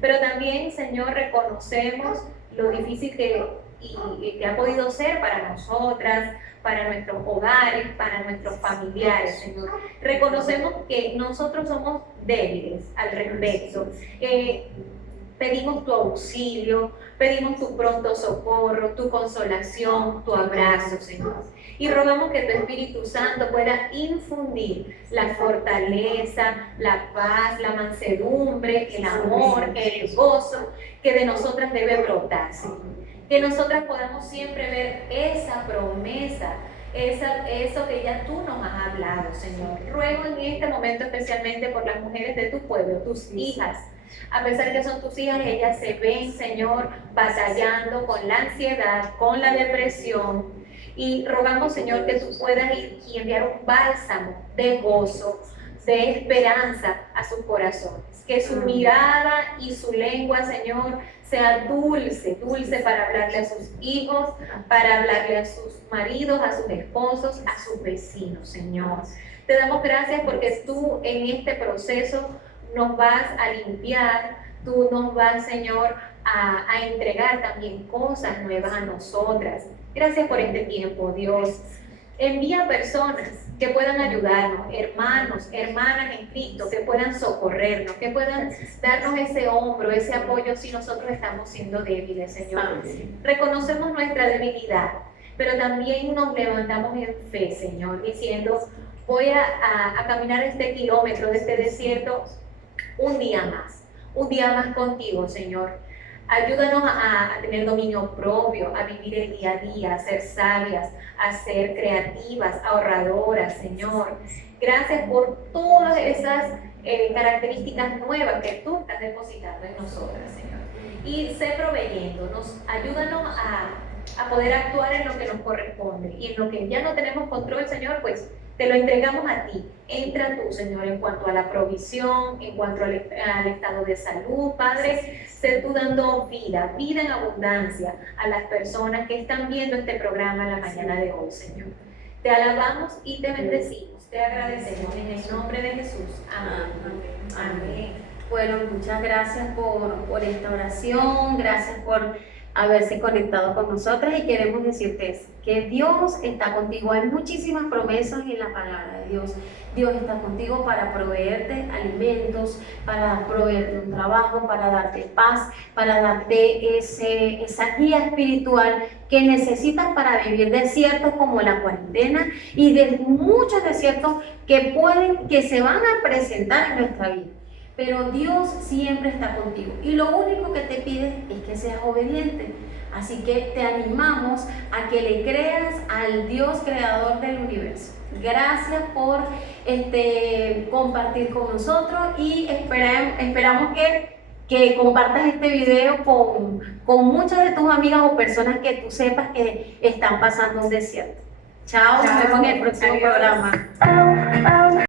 Pero también, Señor, reconocemos lo difícil que ha podido ser para nosotras, para nuestros hogares, para nuestros familiares, Señor. Reconocemos que nosotros somos débiles al respecto. Pedimos tu auxilio, pedimos tu pronto socorro, tu consolación, tu abrazo, Señor. Y rogamos que tu Espíritu Santo pueda infundir la fortaleza, la paz, la mansedumbre, el amor, el gozo que de nosotras debe brotar, Señor. Que nosotras podamos siempre ver esa promesa, eso que ya tú nos has hablado, Señor. Ruego en este momento especialmente por las mujeres de tu pueblo, tus hijas. A pesar que son tus hijas, ellas se ven, Señor, batallando con la ansiedad, con la depresión. Y rogamos, Señor, que tú puedas ir y enviar un bálsamo de gozo, de esperanza a sus corazones. Que su mirada y su lengua, Señor, sea dulce, dulce para hablarle a sus hijos, para hablarle a sus maridos, a sus esposos, a sus vecinos, Señor. Te damos gracias porque tú en este proceso nos vas a limpiar, tú nos vas, Señor, a entregar también cosas nuevas a nosotras. Gracias por este tiempo, Dios. Envía personas que puedan ayudarnos, hermanos, hermanas en Cristo, que puedan socorrernos, que puedan darnos ese hombro, ese apoyo si nosotros estamos siendo débiles, Señor. Reconocemos nuestra debilidad, pero también nos levantamos en fe, Señor, diciendo, voy a caminar este kilómetro de este desierto un día más contigo, Señor. Ayúdanos a tener dominio propio, a vivir el día a día, a ser sabias, a ser creativas, ahorradoras, Señor. Gracias por todas esas características nuevas que tú estás depositando en nosotras, Señor. Y sé proveyéndonos, ayúdanos a poder actuar en lo que nos corresponde. Y en lo que ya no tenemos control, Señor, pues te lo entregamos a ti. Entra tú, Señor, en cuanto a la provisión, en cuanto al estado de salud, Padre. Sé tú dando vida en abundancia a las personas que están viendo este programa en la mañana de hoy, Señor. Te alabamos y te bendecimos. Te agradecemos en el nombre de Jesús. Amén. Amén. Bueno, muchas gracias por esta oración, gracias por haberse conectado con nosotras y queremos decirte eso, que Dios está contigo. Hay muchísimas promesas en la palabra de Dios. Dios está contigo para proveerte alimentos, para proveerte un trabajo, para darte paz, para darte esa guía espiritual que necesitas para vivir desiertos como la cuarentena y de muchos desiertos que se van a presentar en nuestra vida. Pero Dios siempre está contigo y lo único que te pide es que seas obediente. Así que te animamos a que le creas al Dios creador del universo. Gracias por compartir con nosotros y esperamos que compartas este video con muchas de tus amigas o personas que tú sepas que están pasando un desierto. Chao, nos vemos en el próximo programa.